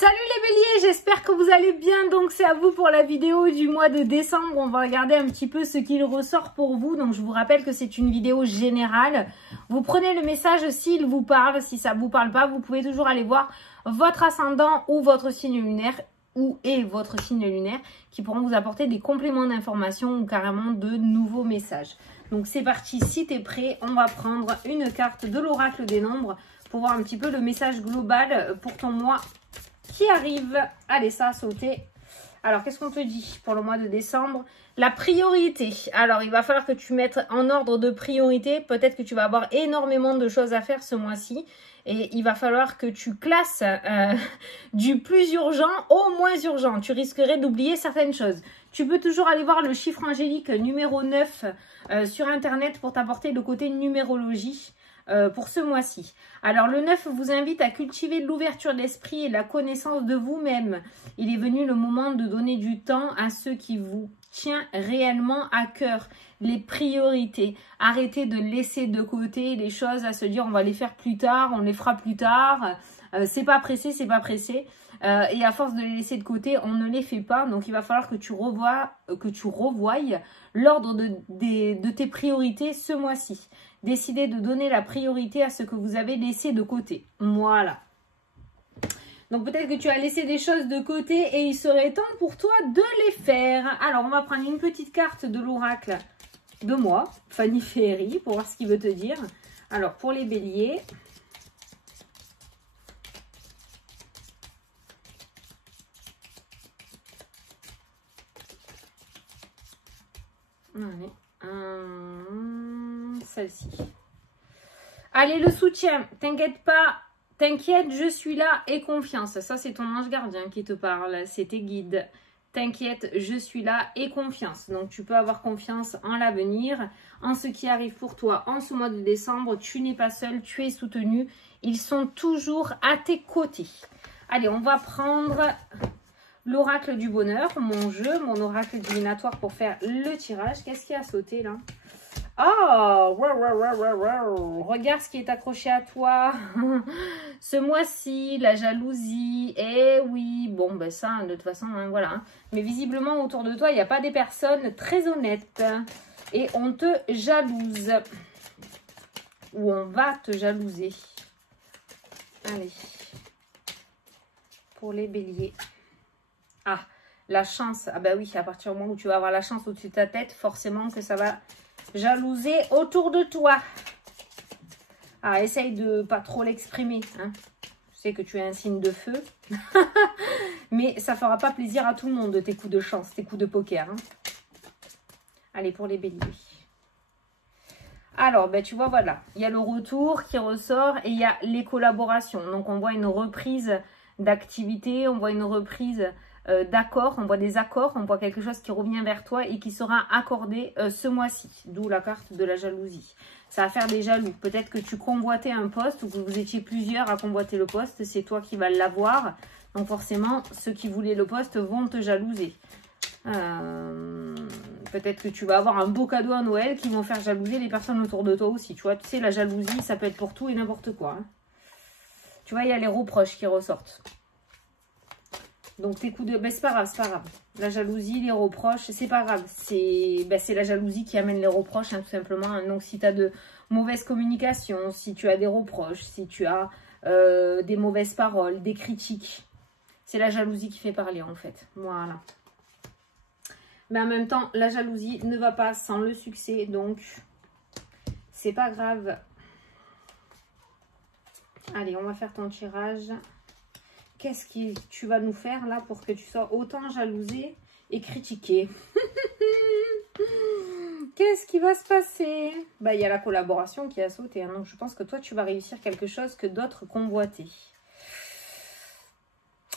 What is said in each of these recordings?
Salut les béliers, j'espère que vous allez bien. Donc c'est à vous pour la vidéo du mois de décembre. On va regarder un petit peu ce qu'il ressort pour vous. Donc je vous rappelle que c'est une vidéo générale. Vous prenez le message s'il vous parle. Si ça ne vous parle pas, vous pouvez toujours aller voir votre ascendant ou votre signe lunaire votre signe lunaire qui pourront vous apporter des compléments d'information ou carrément de nouveaux messages. Donc c'est parti, si tu es prêt, on va prendre une carte de l'oracle des nombres pour voir un petit peu le message global pour ton mois qui arrive. Allez, ça a sauté. Alors, qu'est-ce qu'on te dit pour le mois de décembre? La priorité. Alors, il va falloir que tu mettes en ordre de priorité. Peut-être que tu vas avoir énormément de choses à faire ce mois-ci. Et il va falloir que tu classes du plus urgent au moins urgent. Tu risquerais d'oublier certaines choses. Tu peux toujours aller voir le chiffre angélique numéro 9 sur Internet pour t'apporter le côté numérologie. Pour ce mois-ci. Alors le 9 vous invite à cultiver l'ouverture d'esprit et la connaissance de vous-même. Il est venu le moment de donner du temps à ce qui vous tient réellement à cœur, les priorités. Arrêtez de laisser de côté les choses à se dire on va les faire plus tard, on les fera plus tard, c'est pas pressé, c'est pas pressé. Et à force de les laisser de côté, on ne les fait pas. Donc il va falloir que tu revoies l'ordre de tes priorités ce mois-ci. Décidez de donner la priorité à ce que vous avez laissé de côté. Voilà. Donc peut-être que tu as laissé des choses de côté et il serait temps pour toi de les faire. Alors on va prendre une petite carte de l'oracle de moi, Fanny Ferry, pour voir ce qu'il veut te dire. Alors pour les béliers. Allez. Celle-ci. Allez, le soutien. T'inquiète pas. T'inquiète, je suis là et confiance. Ça, c'est ton ange gardien qui te parle. C'est tes guides. T'inquiète, je suis là et confiance. Donc, tu peux avoir confiance en l'avenir, en ce qui arrive pour toi en ce mois de décembre. Tu n'es pas seul, tu es soutenu. Ils sont toujours à tes côtés. Allez, on va prendre l'oracle du bonheur, mon jeu, mon oracle divinatoire pour faire le tirage. Qu'est-ce qui a sauté là? Oh, regarde ce qui est accroché à toi. Ce mois-ci, la jalousie. Eh oui, bon, ben ça, de toute façon, hein, voilà. Hein. Mais visiblement, autour de toi, il n'y a pas des personnes très honnêtes. Et on te jalouse. Ou on va te jalouser. Allez. Pour les béliers. Ah, la chance. Ah ben oui, à partir du moment où tu vas avoir la chance au-dessus de ta tête, forcément que ça va jalouser autour de toi. Ah, essaye de pas trop l'exprimer. Hein. Je sais que tu es un signe de feu. Mais ça fera pas plaisir à tout le monde, tes coups de chance, tes coups de poker. Hein. Allez, pour les béliers. Alors, ben, tu vois, voilà. Il y a le retour qui ressort et il y a les collaborations. Donc, on voit une reprise d'activité, on voit une reprise d'accords, on voit des accords, on voit quelque chose qui revient vers toi et qui sera accordé ce mois-ci, d'où la carte de la jalousie. Ça va faire des jaloux. Peut-être que tu convoitais un poste ou que vous étiez plusieurs à convoiter le poste, c'est toi qui vas l'avoir. Donc forcément, ceux qui voulaient le poste vont te jalouser. Peut-être que tu vas avoir un beau cadeau à Noël qui vont faire jalouser les personnes autour de toi aussi. Tu vois, tu sais, la jalousie, ça peut être pour tout et n'importe quoi. Hein. Tu vois, il y a les reproches qui ressortent. Donc tes coups de... Ben, c'est pas grave, c'est pas grave. La jalousie, les reproches, c'est pas grave. C'est la jalousie qui amène les reproches, hein, tout simplement. Donc si tu as de mauvaises communications, si tu as des reproches, si tu as des mauvaises paroles, des critiques, c'est la jalousie qui fait parler en fait. Voilà. Mais en même temps, la jalousie ne va pas sans le succès. Donc c'est pas grave. Allez, on va faire ton tirage. Qu'est-ce que tu vas nous faire là pour que tu sois autant jalousé et critiqué? Qu'est-ce qui va se passer? Bah, il y a la collaboration qui a sauté. Hein, donc, je pense que toi, tu vas réussir quelque chose que d'autres convoitaient.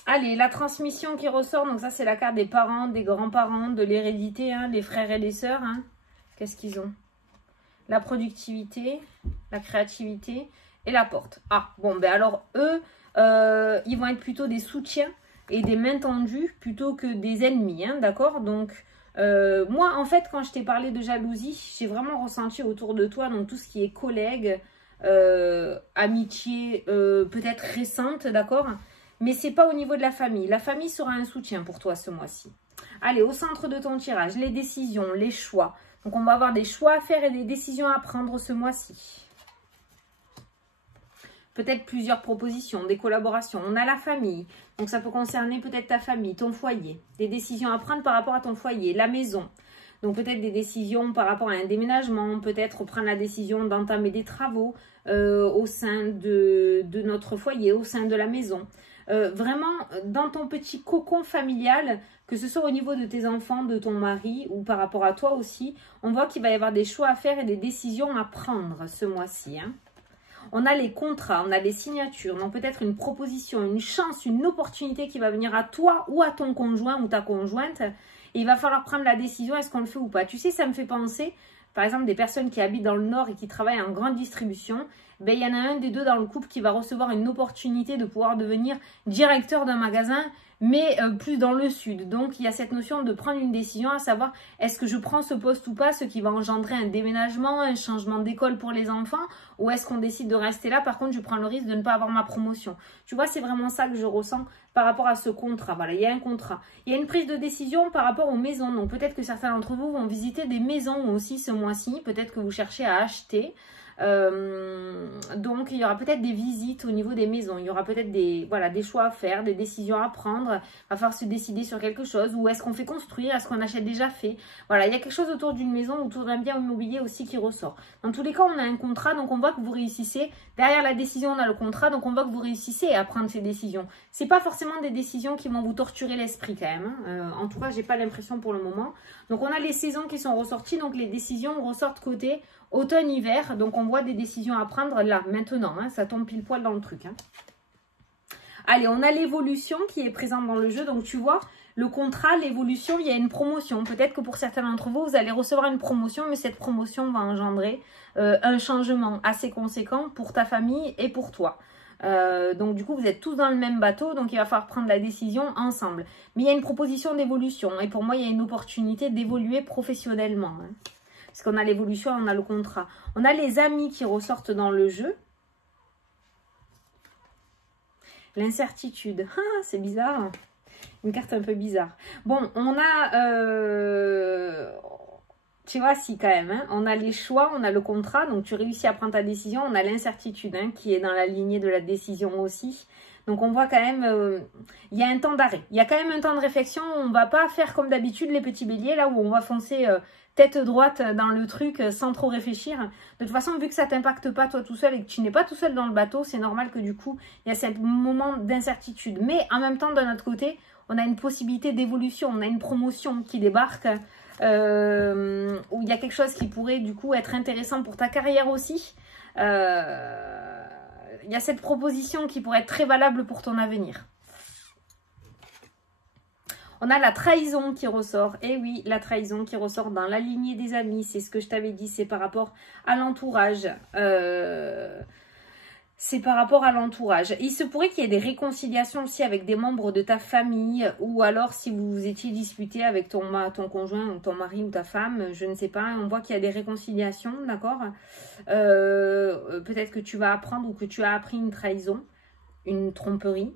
Allez, la transmission qui ressort. Donc, ça, c'est la carte des parents, des grands-parents, de l'hérédité, hein, les frères et les sœurs. Hein. Qu'est-ce qu'ils ont? La productivité, la créativité et la porte. Ah, bon, ben alors, eux... ils vont être plutôt des soutiens et des mains tendues plutôt que des ennemis, hein, d'accord? Donc, moi, en fait, quand je t'ai parlé de jalousie, j'ai vraiment ressenti autour de toi, donc tout ce qui est collègues, amitié peut-être récente, d'accord? mais c'est pas au niveau de la famille. La famille sera un soutien pour toi ce mois-ci. Allez, au centre de ton tirage, les décisions, les choix. Donc, on va avoir des choix à faire et des décisions à prendre ce mois-ci. Peut-être plusieurs propositions, des collaborations. On a la famille, donc ça peut concerner peut-être ta famille, ton foyer. Des décisions à prendre par rapport à ton foyer, la maison. Donc peut-être des décisions par rapport à un déménagement, peut-être prendre la décision d'entamer des travaux au sein de notre foyer, au sein de la maison. Vraiment dans ton petit cocon familial, que ce soit au niveau de tes enfants, de ton mari ou par rapport à toi aussi, on voit qu'il va y avoir des choix à faire et des décisions à prendre ce mois-ci, hein. On a les contrats, on a les signatures, donc peut-être une proposition, une chance, une opportunité qui va venir à toi ou à ton conjoint ou ta conjointe. Et il va falloir prendre la décision, est-ce qu'on le fait ou pas. Tu sais, ça me fait penser, par exemple, des personnes qui habitent dans le Nord et qui travaillent en grande distribution. Ben, il y en a un des deux dans le couple qui va recevoir une opportunité de pouvoir devenir directeur d'un magasin, mais plus dans le sud. Donc, il y a cette notion de prendre une décision, à savoir, est-ce que je prends ce poste ou pas, ce qui va engendrer un déménagement, un changement d'école pour les enfants, ou est-ce qu'on décide de rester là, par contre, je prends le risque de ne pas avoir ma promotion. Tu vois, c'est vraiment ça que je ressens par rapport à ce contrat. Voilà, il y a un contrat. Il y a une prise de décision par rapport aux maisons. Donc, peut-être que certains d'entre vous vont visiter des maisons aussi ce mois-ci. Peut-être que vous cherchez à acheter. Donc il y aura peut-être des visites au niveau des maisons, il y aura peut-être des choix à faire, des décisions à prendre, il va falloir se décider sur quelque chose, ou est-ce qu'on fait construire, est-ce qu'on achète déjà fait, voilà, il y a quelque chose autour d'une maison, autour d'un bien immobilier aussi qui ressort. Dans tous les cas, on a un contrat, donc on voit que vous réussissez, derrière la décision on a le contrat, donc on voit que vous réussissez à prendre ces décisions. C'est pas forcément des décisions qui vont vous torturer l'esprit quand même, hein. En tout cas j'ai pas l'impression pour le moment. Donc on a les saisons qui sont ressorties, donc les décisions ressortent côté automne-hiver, donc on voit des décisions à prendre là, maintenant, hein, ça tombe pile poil dans le truc, hein. Allez, on a l'évolution qui est présente dans le jeu, donc tu vois, le contrat, l'évolution, il y a une promotion. Peut-être que pour certains d'entre vous, vous allez recevoir une promotion, mais cette promotion va engendrer un changement assez conséquent pour ta famille et pour toi. Donc du coup, vous êtes tous dans le même bateau, donc il va falloir prendre la décision ensemble. Mais il y a une proposition d'évolution, et pour moi, il y a une opportunité d'évoluer professionnellement, hein. Parce qu'on a l'évolution, on a le contrat. On a les amis qui ressortent dans le jeu. L'incertitude. Ah, c'est bizarre. Une carte un peu bizarre. Bon, on a... tu vois, si quand même. Hein, on a les choix, on a le contrat. Donc, tu réussis à prendre ta décision. On a l'incertitude, hein, qui est dans la lignée de la décision aussi. Donc, on voit quand même... il y a un temps d'arrêt. Il y a quand même un temps de réflexion. On ne va pas faire comme d'habitude les petits béliers, là où on va foncer... tête droite dans le truc sans trop réfléchir. De toute façon, vu que ça t'impacte pas toi tout seul et que tu n'es pas tout seul dans le bateau, c'est normal que du coup, il y a ce moment d'incertitude. Mais en même temps, d'un autre côté, on a une possibilité d'évolution, on a une promotion qui débarque, où il y a quelque chose qui pourrait du coup être intéressant pour ta carrière aussi. Il y a cette proposition qui pourrait être très valable pour ton avenir. On a la trahison qui ressort. Et oui, la trahison qui ressort dans la lignée des amis. C'est ce que je t'avais dit, c'est par rapport à l'entourage. C'est par rapport à l'entourage. Il se pourrait qu'il y ait des réconciliations aussi avec des membres de ta famille. Ou alors si vous étiez disputé avec ton conjoint ou ton mari ou ta femme, je ne sais pas. On voit qu'il y a des réconciliations, d'accord. Peut-être que tu vas apprendre ou que tu as appris une trahison, une tromperie.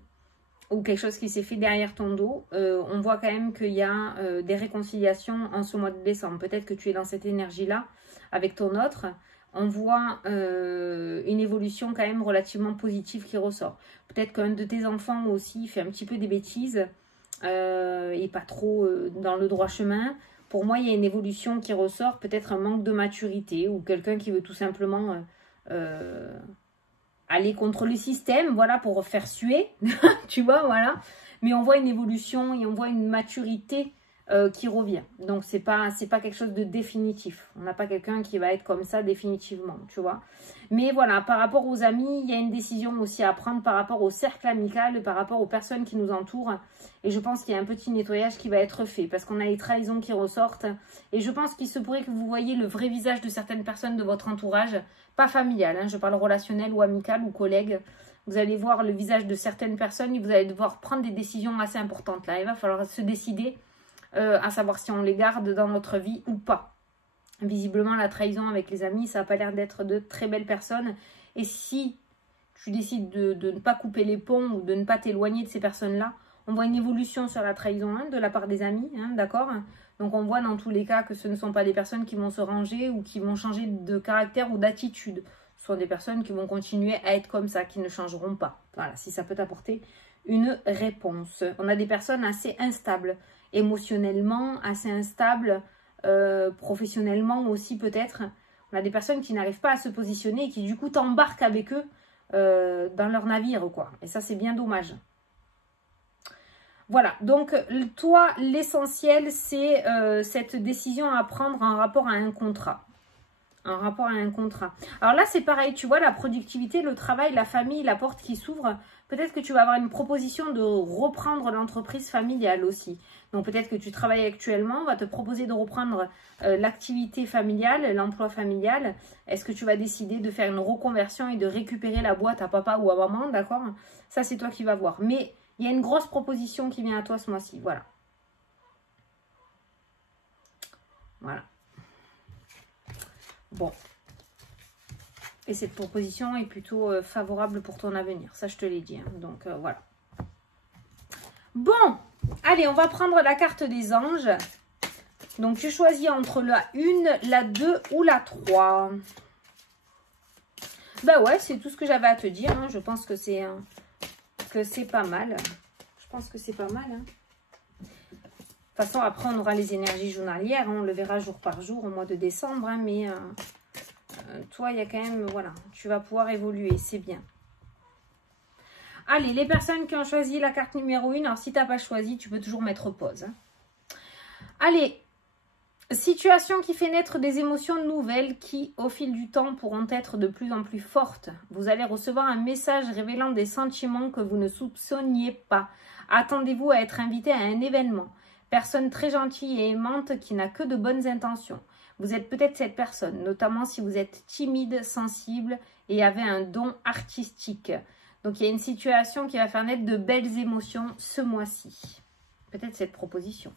Ou quelque chose qui s'est fait derrière ton dos, on voit quand même qu'il y a des réconciliations en ce mois de décembre. Peut-être que tu es dans cette énergie-là avec ton autre. On voit une évolution quand même relativement positive qui ressort. Peut-être qu'un de tes enfants aussi fait un petit peu des bêtises et pas trop dans le droit chemin. Pour moi, il y a une évolution qui ressort. Peut-être un manque de maturité ou quelqu'un qui veut tout simplement... aller contre le système, voilà, pour faire suer, tu vois, voilà. Mais on voit une évolution et on voit une maturité qui revient. Donc, c'est pas quelque chose de définitif. On n'a pas quelqu'un qui va être comme ça définitivement, tu vois. Mais voilà, par rapport aux amis, il y a une décision aussi à prendre par rapport au cercle amical, par rapport aux personnes qui nous entourent. Et je pense qu'il y a un petit nettoyage qui va être fait parce qu'on a les trahisons qui ressortent. Et je pense qu'il se pourrait que vous voyez le vrai visage de certaines personnes de votre entourage, pas familial, hein, je parle relationnel ou amical ou collègue. Vous allez voir le visage de certaines personnes et vous allez devoir prendre des décisions assez importantes. Là, il va falloir se décider à savoir si on les garde dans notre vie ou pas. Visiblement, la trahison avec les amis, ça n'a pas l'air d'être de très belles personnes. Et si tu décides de ne pas couper les ponts ou de ne pas t'éloigner de ces personnes-là. On voit une évolution sur la trahison de la part des amis, d'accord? Donc on voit dans tous les cas que ce ne sont pas des personnes qui vont se ranger ou qui vont changer de caractère ou d'attitude. Ce sont des personnes qui vont continuer à être comme ça, qui ne changeront pas. Voilà, si ça peut t'apporter une réponse. On a des personnes assez instables, émotionnellement, assez instables, professionnellement aussi peut-être. On a des personnes qui n'arrivent pas à se positionner et qui du coup t'embarquent avec eux dans leur navire, quoi. Et ça, c'est bien dommage. Voilà, donc toi, l'essentiel, c'est cette décision à prendre en rapport à un contrat. En rapport à un contrat. Alors là, c'est pareil, tu vois, la productivité, le travail, la famille, la porte qui s'ouvre. Peut-être que tu vas avoir une proposition de reprendre l'entreprise familiale aussi. Donc peut-être que tu travailles actuellement, on va te proposer de reprendre l'activité familiale, l'emploi familial. Est-ce que tu vas décider de faire une reconversion et de récupérer la boîte à papa ou à maman, d'accord? Ça, c'est toi qui vas voir. Mais il y a une grosse proposition qui vient à toi ce mois-ci, voilà. Voilà. Bon. Et cette proposition est plutôt favorable pour ton avenir. Ça, je te l'ai dit. Hein. Donc, voilà. Bon. Allez, on va prendre la carte des anges. Donc, tu choisis entre la 1, la 2 ou la 3. Bah ouais, c'est tout ce que j'avais à te dire. Hein. Je pense que c'est pas mal. Je pense que c'est pas mal. Hein. De toute façon, après, on aura les énergies journalières. Hein. On le verra jour par jour au mois de décembre. Hein, mais toi, il y a quand même... Voilà, tu vas pouvoir évoluer. C'est bien. Allez, les personnes qui ont choisi la carte numéro 1. Alors, si tu n'as pas choisi, tu peux toujours mettre pause. Hein. Allez. Situation qui fait naître des émotions nouvelles qui, au fil du temps, pourront être de plus en plus fortes. Vous allez recevoir un message révélant des sentiments que vous ne soupçonniez pas. Attendez-vous à être invité à un événement. Personne très gentille et aimante qui n'a que de bonnes intentions. Vous êtes peut-être cette personne, notamment si vous êtes timide, sensible et avez un don artistique. Donc, il y a une situation qui va faire naître de belles émotions ce mois-ci. Peut-être cette proposition.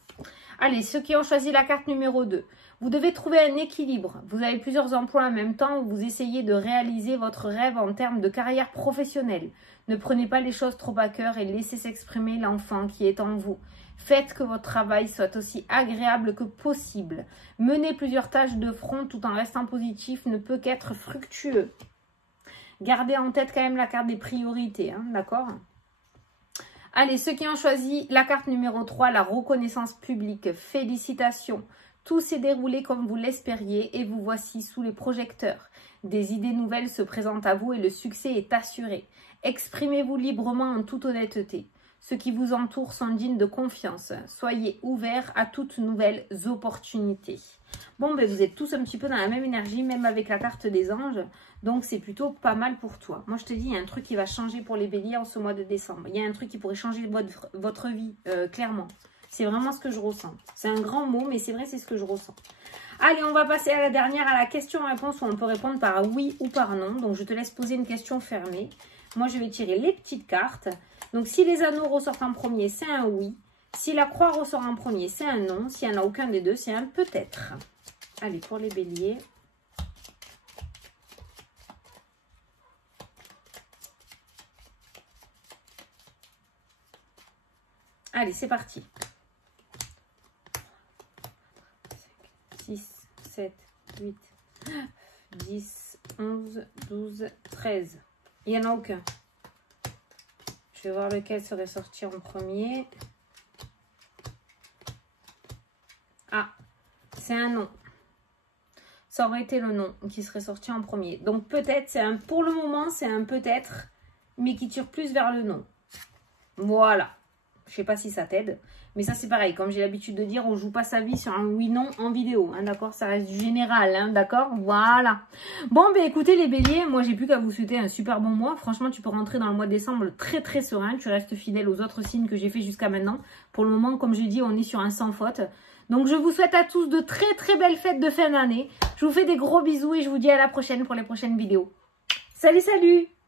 Allez, ceux qui ont choisi la carte numéro 2. Vous devez trouver un équilibre. Vous avez plusieurs emplois en même temps où vous essayez de réaliser votre rêve en termes de carrière professionnelle. Ne prenez pas les choses trop à cœur et laissez s'exprimer l'enfant qui est en vous. Faites que votre travail soit aussi agréable que possible. Mener plusieurs tâches de front tout en restant positif ne peut qu'être fructueux. Gardez en tête quand même la carte des priorités, hein, d'accord ? Allez, ceux qui ont choisi la carte numéro 3, la reconnaissance publique, félicitations. Tout s'est déroulé comme vous l'espériez et vous voici sous les projecteurs. Des idées nouvelles se présentent à vous et le succès est assuré. Exprimez-vous librement en toute honnêteté. Ceux qui vous entourent sont dignes de confiance. Soyez ouverts à toutes nouvelles opportunités. Bon, ben vous êtes tous un petit peu dans la même énergie, même avec la carte des anges. Donc, c'est plutôt pas mal pour toi. Moi, je te dis, il y a un truc qui va changer pour les béliers en ce mois de décembre. Il y a un truc qui pourrait changer votre vie, clairement. C'est vraiment ce que je ressens. C'est un grand mot, mais c'est vrai, c'est ce que je ressens. Allez, on va passer à la dernière, à la question-réponse où on peut répondre par oui ou par non. Donc, je te laisse poser une question fermée. Moi, je vais tirer les petites cartes. Donc, si les anneaux ressortent en premier, c'est un oui. Si la croix ressort en premier, c'est un non. S'il n'y en a aucun des deux, c'est un peut-être. Allez, pour les béliers. Allez, c'est parti. 6, 7, 8, 10, 11, 12, 13. Il n'y en a aucun. Je vais voir lequel serait sorti en premier. Ah, c'est un non. Ça aurait été le non qui serait sorti en premier. Donc peut-être, c'est un pour le moment, c'est un peut-être, mais qui tire plus vers le non. Voilà. Je ne sais pas si ça t'aide. Mais ça, c'est pareil. Comme j'ai l'habitude de dire, on ne joue pas sa vie sur un oui-non en vidéo. Hein, d'accord? Ça reste du général. Hein, d'accord? Voilà. Bon, ben écoutez les béliers, moi, j'ai plus qu'à vous souhaiter un super bon mois. Franchement, tu peux rentrer dans le mois de décembre très, très serein. Tu restes fidèle aux autres signes que j'ai fait jusqu'à maintenant. Pour le moment, comme je dis, on est sur un sans faute. Donc, je vous souhaite à tous de très, très belles fêtes de fin d'année. Je vous fais des gros bisous et je vous dis à la prochaine pour les prochaines vidéos. Salut, salut!